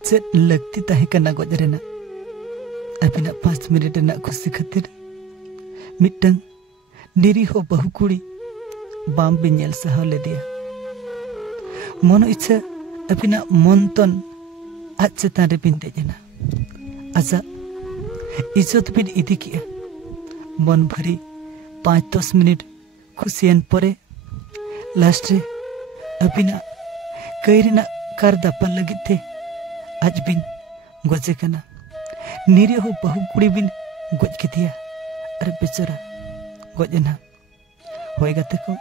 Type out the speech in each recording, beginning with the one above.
चेत लगती ताहे कना गज रेना अबिना 5 मिनट रेना खुशी खातिर मिटंग निरी हो बहु कुड़ी बाम बिन नेल सहाव ले दिया मन इच्छा अबिना मन तन आज चेतान रे बिन देजना आजा इज्जत बिन इदी किया मन भरी 5-10 मिनट खुशियान परे लास्ट रे अबिना कईरिना कार दापन लगी थे आज बिन गजे कना निरी हो बहु कुड़ी बिन गज के दिया अरे बेचारा गजना होय गाते को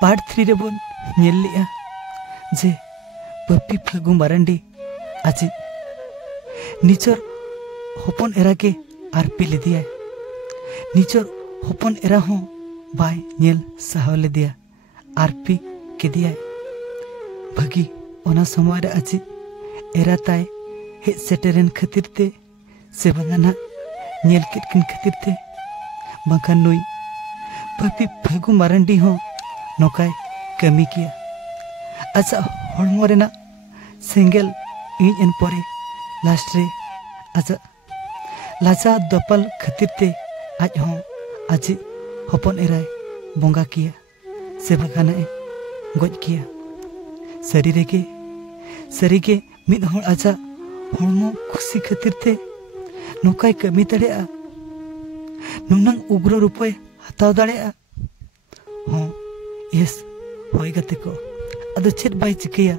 पार्ट 3 रे बोन नेल लिया जे पप्पी फागु मारंडी आज निचर होपन एरा के आरपी ले दिया निचर होपन एरा हो बाय नेल सहाव ले दिया आरपी के दिया भगी ओना समय रे आज एरा ताय हे सेटरेन खातिर ते से बंगाना नेल किन खातिर ते बंखान नुई पप्पी फागु मारंडी हो नौकाय कमी किया अच्छा हड़मो रेना सेंगेल इन एन परे लास्ट रे अच्छा लाजा दपल खातिर ते आज हो आज हपन एराय बंगा किया से बगाना गज किया सरी के मिद हड़ आजा हड़मो खुशी खातिर ते नौकाय कमी दाड़ेया नुनंग उग्र रूपे हताव दाड़ेया हाँ यस होय गाते को अदो चेत बाय चिकया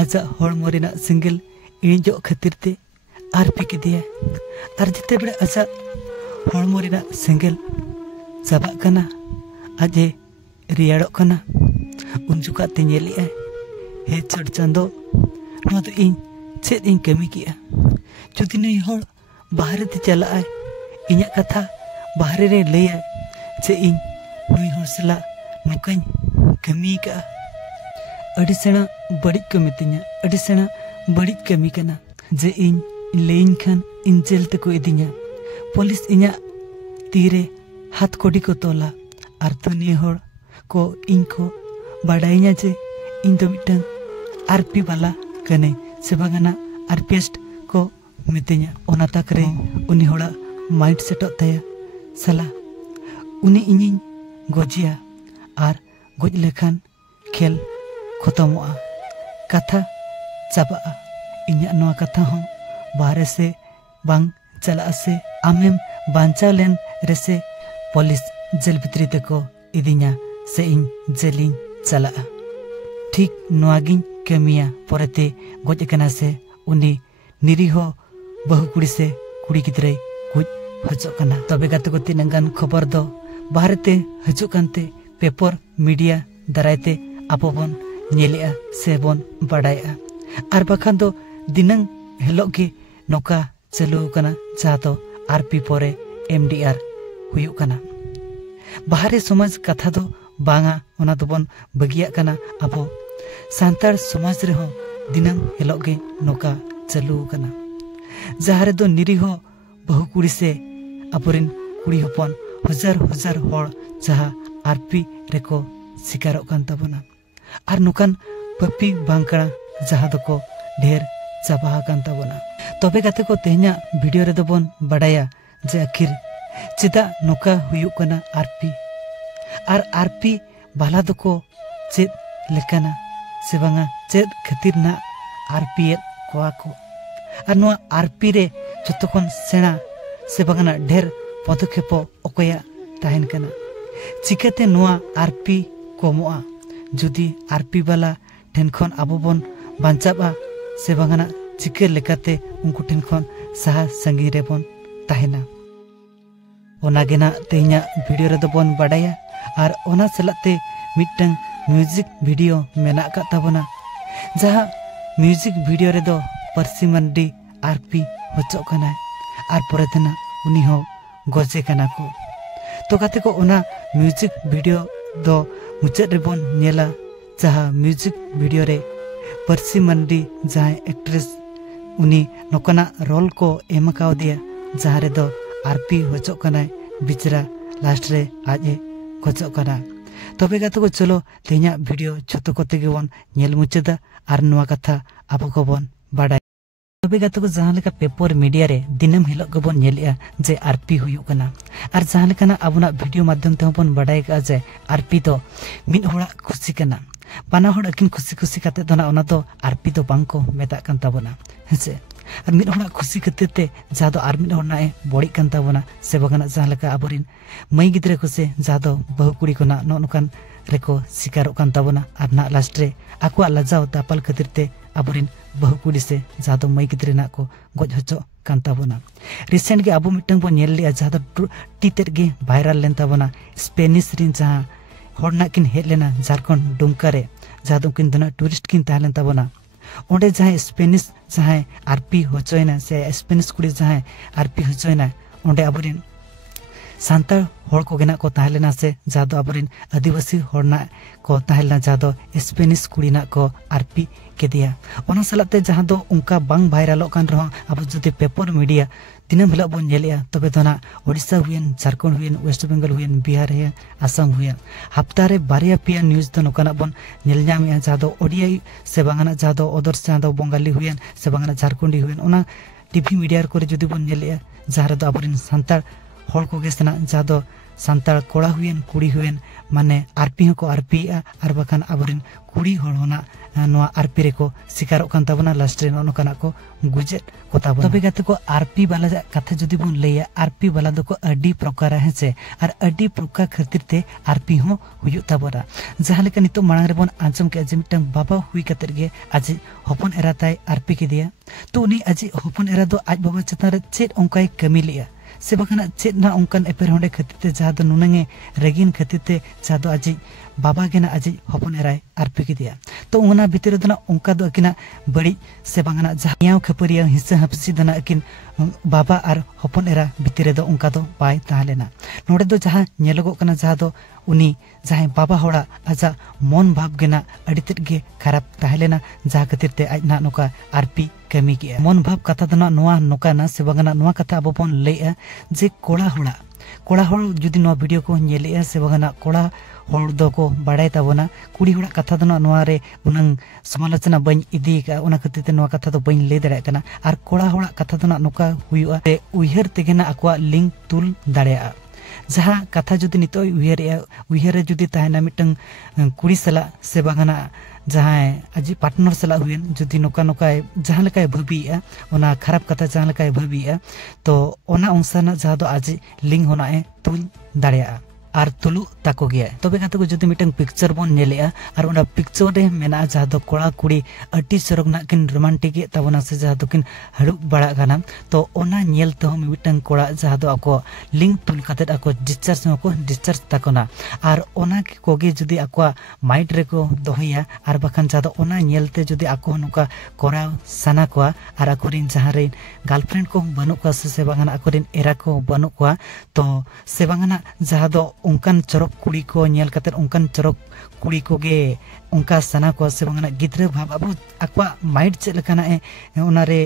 आजा हड़मो रेना सिंगल इणिजो खातिर ते आरपी के दिया और जिते बड़े आजा हड़मो रेना सिंगल चाबा कना आजे रियाड़ो कना उन जुका ते नेलिया हे चढ़ चांदो नो तो इन चेत इन कमी किया जुदी नई हड़ बाहर ते चला आए इन्या कथा बाहर रे लैया जे इन नुई हड़ सला नुकाई कमी का अड़ी सेना बड़ी कमी तिnya अड़ी सेना बड़ी कमी कना जे इन लेइन खान इन जेल ते को इदिnya पुलिस इन्या तीरे हाथ कोडी को तोला और तो निये हड़ को इन को बाडाइnya जे इन तो मिटंग आरपी वाला कने से बागाना आरपीएस्ट को मितिnya ओना तक रे उनी हड़ा माइंड सेट तया सला उनी इनिन गजिया और गज लेखान खेल खत्मोआ कथा चाबा इन्या नवा कथा हो बाहर से बांग चला से आमेम बांचा लेन रेसे पुलिस जेल भितरी तको इदिnya से इन जेलिंग चला ठीक नवागिन कमिया परते गज कना से उनी निरीहो बहु कुड़ी से कुड़ी गिद्रे कुछ हजो कना तबे गाते को तिनंगान खबर दो बाहरते हजो कांते पेपर मीडिया दरायते आपोबन नेलिया से बन बडाया आर बखान दो दिनंग हेलोग के नौका चलू कना जातो आरपी परे एमडीआर हुयु कना बाहरे समाज कथा दो बांगा ओना दोबन बगिया कना आबो सांतार समाज रे हो दिनंग हेलोग के नौका चलू कना जहारे दो निरीहो बहु कुड़ी से अपरिन कुड़ी हपन हजार हजार हड़ जहा आरपी रेको शिकारो कान ताबना आर नुकान पप्पी बांकड़ा जहा दको ढेर चाबा कान ताबना तबे गाते को तेहना वीडियो रे दोबन बडाया जे आखिर चिदा नोका हुयु कना आरपी बाला दको चेद लेकाना से बांगा चेद खातिर ना आरपी कोआ को और नुआ आरपी रे जतखन सेना से बागाना ढेर पदक्षेप अकया ताहेन कना चिकाते नुआ आरपी कमोआ जुदी आरपी वाला ठेनखन आबोबन बांचाबा से बागाना चिके लेकाते उनको ठेनखन साहा संगी रे बन ताहेना ओनागेना तेहना वीडियो रे दोबन बडाया और ओना सलाते मिटंग म्यूजिक वीडियो मेना का ताबना जहा म्यूजिक वीडियो रे दो परसी मंडी आरपी हचो कना आर परेतना उनी हो गजे कना को तो गाते को ओना म्यूजिक वीडियो दो मुचाद रे बन नेला जहा म्यूजिक वीडियो रे परसी मंडी जहा एक्ट्रेस उनी नोकना रोल को एमकाव दिया जहा रे दो आरपी हचो कना बिचरा लास्ट रे आजे गजो कना तबे गाते को चलो तेहना वीडियो जतो कोते गे बन नेल मुचादा आर नवा कथा आबो को बन बाडाय तबे गाते को जहां लेका पेपर मीडिया रे दिनम हिलो गबन नेलिया जे आरपी हुयु कना आर जहां लेकाना आबुना वीडियो माध्यम ते बन बाडाय का जे आरपी तो मिद होड़ा खुशी कना बाना होड़ अकिन खुशी खुशी काते दोना ओना तो आरपी तो बांको मेता कान ताबोना हेसे और मिद होड़ा खुशी खातिर ते जहां दो आर मिद होना ए बड़ी कान ताबोना से बगाना जहां लेका आबरिन मई गिद्रे को से जहां दो बहु कुड़ी को ना नोनकान रेको शिकारो कान ताबोना आर ना लास्ट रे आकुआ लाजाव दापल खातिर ते आबरिन बहु कुड़ी से जहां दो मई गिद्रे ना को गज हचो कान ताबोना रिसेंट के आबो मिटंग बो नेल लिया जहां दो टीतेर गे वायरल लेन ताबोना स्पेनिश रिन जहां होड़ना किन हेज लेना झारखंड दुमका रे जहां दो किन दना टूरिस्ट किन ताहलेन ताबोना ओंडे जहां स्पेनिश जहां आरपी होचोयना से स्पेनिश कुड़ी जहां आरपी होचोयना ओंडे आबरिन सांताल होड़ को गेना को ताहलेना से जहां दो आबरिन आदिवासी होड़ना को ताहलेना जहां दो स्पेनिश कुड़ी ना को आरपी केदिया ओना सलाते जहां दो उनका बांग वायरल कान रहो अब जदि पेपर मीडिया दिनम हिलो बन नेलिया तबे दोना ओडिशा हुयन झारखंड हुयन वेस्ट बेंगल हुयन बिहार हुयन आसाम हुयन हफ्ता रे बारिया पिया न्यूज दो नोकाना बन नेल ᱧᱟᱢᱮᱟ जहां दो ओडिया से बांगाना जहां दो अदर्स जहां दो बंगाली हुयन से बांगाना झारखंडी हुयन ओना टीवी मीडिया को जदि बन नेलिया जहां दो आबरिन सांताल होड़ को गेसना जहां दो सांताल कोड़ा हुयन कुड़ी हुयन माने आरपी हो को आरपी आर बखान आबरिन कुड़ी होड़ होना नोआ आरपी रे को शिकारो कान ताबना लास्ट रे नोकाना को गुजेट को ताबना तबे गाते को आरपी वाला कथा जदि बन लैया आरपी वाला दो को अडी प्रकार हेसे आर अडी प्रकार खातिर ते आरपी हो हुयु ताबरा जहां लेका नितो मांग रे बन आंजम के जे मिटंग बाबा हुई कतर गे आज हपन एरा ताई आरपी के दिया तो उनी आज हपन एरा दो आज बाबा चतान रे चेत ओंकाय कमी लिया से बखाना चेत ना ओंकान एपेर होंडे खातिर ते जहां दो नुनंगे रेगिन खातिर ते जहां दो आज बाबा गेना आज हपन एराय आरपी के दिया तो उना भीतर दना उनका दो अकिना बड़ी से बांगना जहां खपरिया हिस्सा हपसी दना अकिन बाबा और हपन एरा भीतर दो उनका दो बाय ताहलेना नोडे दो जहां नेलगो कना जहां दो उनी जहां बाबा होड़ा आजा मन भाव गेना अडितेट गे खराब ताहलेना जहां खातिर ते आज ना नोका आरपी कमी के मन भाव कथा दना नोआ नोका ना से बांगना नोआ कथा अब बन लैया जे कोड़ा होड़ जुदी नो वीडियो को नेलेया से बांगना कोड़ा होड़ दो को बाड़ाय ताबोना कुड़ी होड़ा कथा दो नोआ रे उनंग समालोचना बन इदी का उना खातिर ते नोआ कथा दो बन ले दाड़ा कना आर कोड़ा होड़ा कथा दो नोका हुयुआ ते उइहर तेगेना अकवा लिंक तुल दाड़ेया जहां कथा जुदी नितो उइहर जुदी ताहेना मिटंग कुड़ी सला से बांगना जहां आज पार्टनर सला हुयन जुदी नोका नोका जहां लेकाय भबिया ओना खराब कथा जहां लेकाय भबिया तो ओना अंशाना जहां दो आज लिंक होना ए तुल दाड़ेया आर तुलु ताको गया तबे गाते को जदि मिटंग पिक्चर बन नेलेया आर ओना पिक्चर रे मेना जहां दो कोड़ा कुड़ी अटी सरक ना किन रोमांटिक ताबना से जहां दो किन हड़ु बड़ा गाना तो ओना नेल तो मिटंग कोड़ा जहां दो आको लिंक तुल काते आको डिस्चार्ज ताकोना आर ओना कोगे जदि आको माइंड रे को दोहया आर बखान जहां दो ओना नेलते जदि आको नुका कोरा साना को आर आकोरिन जहां रे गर्लफ्रेंड को बनु को से बांगना आकोरिन एरा को बनु को तो से बांगना जहां दो उनकान चरक कुड़ी को नेल कतर उनकान चरक कुड़ी को गे उनका सना को से बांगना गिद्र भाव अब आकवा माइंड चेक लकाना ए ओना रे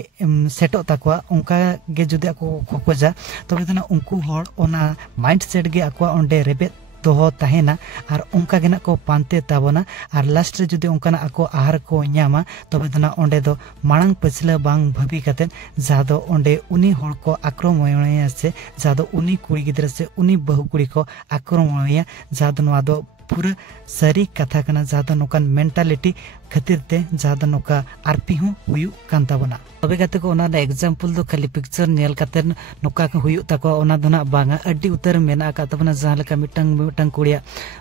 सेटो ताकवा उनका गे जुदि आको खोजा तबे तना उनको होड़ ओना माइंड सेट गे आकवा ओंडे रेबे दोहो ताहेना आर उनका गेना को पांते ताबोना आर लास्ट रे जुदि उनकाना आको आहार को न्यामा तबे तना ओंडे दो मांग पछला बांग भाबी कते जहां दो ओंडे उनी होड़ को आक्रमणया से जहां दो उनी कुड़ी गिद्र से उनी बहु कुड़ी को आक्रमणया जहां दो नवा दो पूरा सारी कथा कना जहां दो नोकान मेंटालिटी खातिर ते जहां दो नोका आरपी हो हुयु कान ताबोना तबे गाते को ओना एग्जांपल दो खाली पिक्चर नेल काते नोका को हुयु ताको ओना दोना बांगा अड्डी उतर मेना का ताबना जहां लेका मिटंग कुड़िया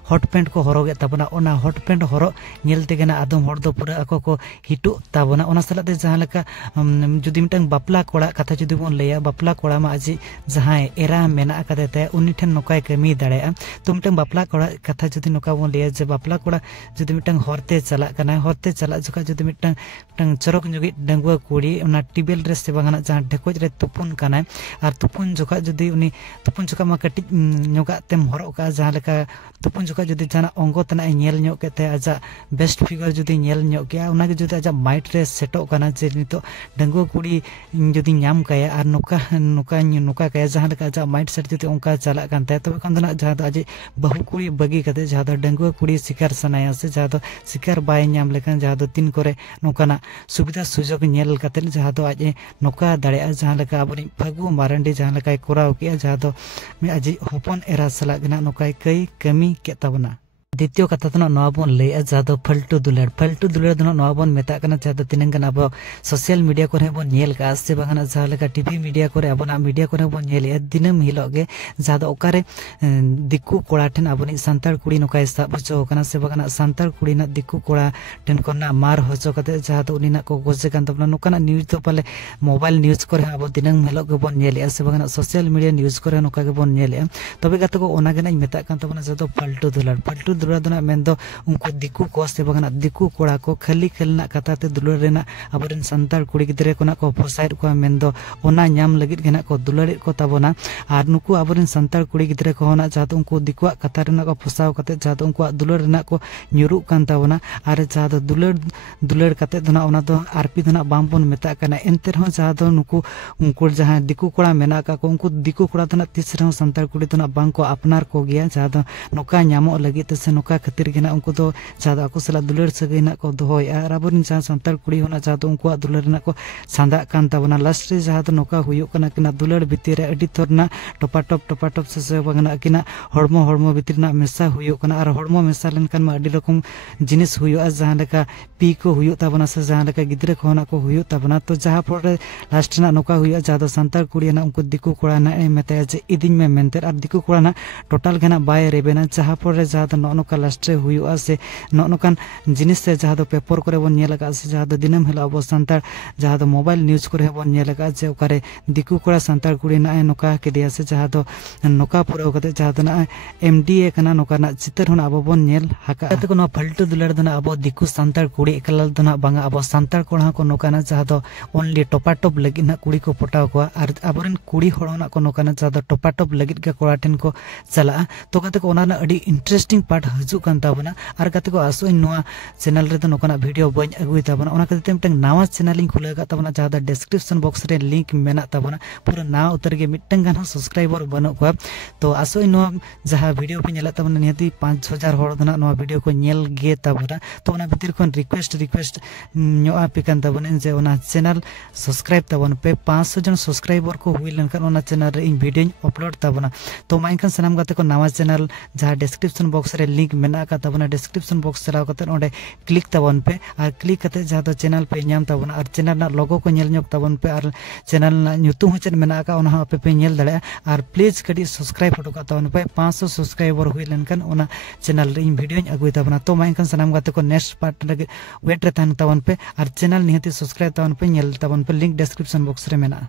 हॉट पैंट को हरोगे ताबना ओना हॉट पैंट हरो नेल तेगेना आदम हर दो पूरा आको को हिटु ताबना ओना सलाते जहां लेका जुदी मिटंग बापला कोड़ा कथा जुदी बोन लैया बापला कोड़ा मा आजि जहां एरा मेना काते ते उनी ठेन नोकाय कमी दाड़ेया तो मिटंग बापला कोड़ा कथा जुदी नोका बोन लैया जे बापला कोड़ा जुदी मिटंग हरते चला कना हरते चला जुका जुदी मिटंग चरक जुगी डंगुआ कुड़ी ओना टेबल रे से बांगना जहां ढेकोज रे तुपुन काना आर तुपुन जुका जुदी उनी तुपुन जुका मा कटी नोका तेम हरो का जहां लेका तुपुन जुका जुदी जाना अंगो तना नेल ᱧᱚᱜ केते आजा बेस्ट फिगर जुदी नेल ᱧᱚᱜ गया ओना के जुदी आजा माइंड रे सेटो काना जे नितो डंगुआ कुड़ी जुदी ᱧᱟᱢ काया आर नोका काया जहां लेका आजा माइंड सेट जुदी ओंका चला कान तबे खान दना जहां आज बहु कुड़ी बगी कते जहां जहाँ दो डंगुआ कुड़ी शिकार सनाया से जहाँ दो शिकार बाय नाम लेकिन जहाँ दो तीन करे नोकाना सुविधा सुजोग नेल कते जहाँ दो आज नोका दाड़े जहाँ लेका अबनी फगु मारंडी जहाँ लेका कोराव किया जहाँ दो आज हपन एरा सला गना नोका कई कमी के तबना द्वितीय कथा तो नवा बन लैया जहाँ दो फाल्टू दुलार दो नवा बन मेता कना जहाँ दो तिनंगन अब सोशल मीडिया को बन नेल का से बागाना जहाँ लेका टीवी मीडिया को अबना मीडिया को बन नेल दिनम हिलोगे जहाँ दो ओकारे दिक्कु कोड़ा ठेन अबनी सांतार कुड़ी नोकाय साब होचो कना से बागाना सांतार कुड़ी ना दिक्कु कोड़ा ठेन कोना मार होचो कते जहाँ दो उनी को गोजे कान तबना नोकाना न्यूज तो पाले मोबाइल न्यूज को अब दिनम हिलोगे बन नेल से बागाना सोशल मीडिया न्यूज को नोका बन नेल तबे गाते को ओना गना मेता कान तबना जहाँ दो फाल्टू दुलार दो मेंदो उनको दिक्कु को से बागाना दिक्कु कोड़ा को खाली ना कथा ते दुलार रेना अबरेन सांतार कुड़ी गिद्रे को ना को फसाइड को मेंदो ओना नाम लगित गेना को दुलार को तबना आर नुकु अबरेन सांतार कुड़ी गिद्रे को होना जहाँ उनको दिक्कुआ कथा रेना को फसाव कते जहाँ उनको दुलार रेना को nyuru kan tabona आर जहाँ दो दुलार कते दोना ओना दो आरपी दोना बामबन मेता कना एनते रहो जहाँ दो नुकु उनको जहाँ दिक्कु कोड़ा मेना का को उनको दिक्कु कोड़ा दोना तीस रहो सांतार कुड़ी दोना बांग को अपनार को गया जहाँ दो नोका नामो लगित से नोका खातिर गेना उनको दो जहाँ दो आको सला दुलार सगै ना को दोहय आर अबरेन जहाँ सांतार कुड़ी होना जहाँ दो उनको दुलार ना को सांदा कान तबना लास्ट रे जहाँ दो नोका हुयो कना किना दुलार भितर रे अडी थोरना टपाटप से बागाना किना हड़मो भितर ना मेसा हुयो कना आर हड़मो मेसा लेनकान मा अडी रकम जिनिस हुयो जहाँ लेका पी को हुयो तबना से जहाँ लेका गिद्रे को ना को हुयो तबना तो जहाँ पर लास्ट ना नोका हुयो जहाँ दो सांतार कुड़ी ना उनको दिक्कु कोड़ा ना मेताया जे इदिन में मेनते आर दिक्कु कोड़ा ना टोटल गेना बाय रेबेना जहाँ पर जहाँ दो नोका लास्ट रे हुयो से नोकान जिनिस से जहाँ दो पेपर करे बन नेल का से जहाँ दो दिनम हेला अब सांतार जहाँ दो मोबाइल न्यूज करे बन नेल का जे ओकारे दिक्कु कोड़ा सांतार कुड़ी ना नोका के दिया से जहाँ दो नोका पुरा कते जहाँ दो ना एमडीए कना नोका ना चितर होना अब बन नेल हाका ते को फाल्टू दुलार दो ना अब दिक्कु सांतार कुड़ी एकलाल दो ना बांगा अब सांतार कोड़ा को नोका ना जहाँ दो ओनली टोपाटप लगित ना कुड़ी को पटाव को आर अबरेन कुड़ी होना को नोका ना जहाँ दो टोपाटप लगित के कोड़ा ठेन को चला तो कते को ओना ना अडी इंटरेस्टिंग पार्ट हजू कान ताबना आर कते को आसो नोआ चैनल रे तो नोकाना वीडियो बन अगुई ताबना ओना कते मिटंग नावा चैनल लिंक खुले का ताबना जहाँ दो डिस्क्रिप्शन बॉक्स रे लिंक मेना ताबना पूरा नावा उतर के मिटंग गान सब्सक्राइबर बनो को तो आसो नोआ जहाँ वीडियो पे नेला ताबना नियति 5000 हड़ दना नोआ वीडियो को नेल गे ताबना तो ओना भितर कोन रिक्वेस्ट नोआ पे कान ताबना जे ओना चैनल सब्सक्राइब ताबन पे 500 जन सब्सक्राइबर को हुई लेनखान ओना चैनल रे इन वीडियो अपलोड ताबना तो माइनखान सनाम गाते को नावा चैनल जहाँ डिस्क्रिप्शन बॉक्स रे लिंक मेना का ताबना डिस्क्रिप्शन बॉक्स चलाव कते ओंडे क्लिक ताबन पे और क्लिक कते जहाँ दो चैनल पे नाम ताबना और चैनल ना लोगो को नेल ñok ताबन पे और चैनल ना ᱧᱩᱛᱩᱢ हो चेन मेना का ओना पे पे नेल दड़े और प्लीज कडी सब्सक्राइब फोटो का ताबन पे 500 सब्सक्राइबर हुई लेनखान ओना चैनल रे इन वीडियो अगुई ताबना तो माइनखान सनाम गाते को नेक्स्ट पार्ट लगे वेट रे तान ताबन पे और चैनल निहति सब्सक्राइब ताबन पे नेल ताबन पे लिंक डिस्क्रिप्शन बॉक्स रे मेना।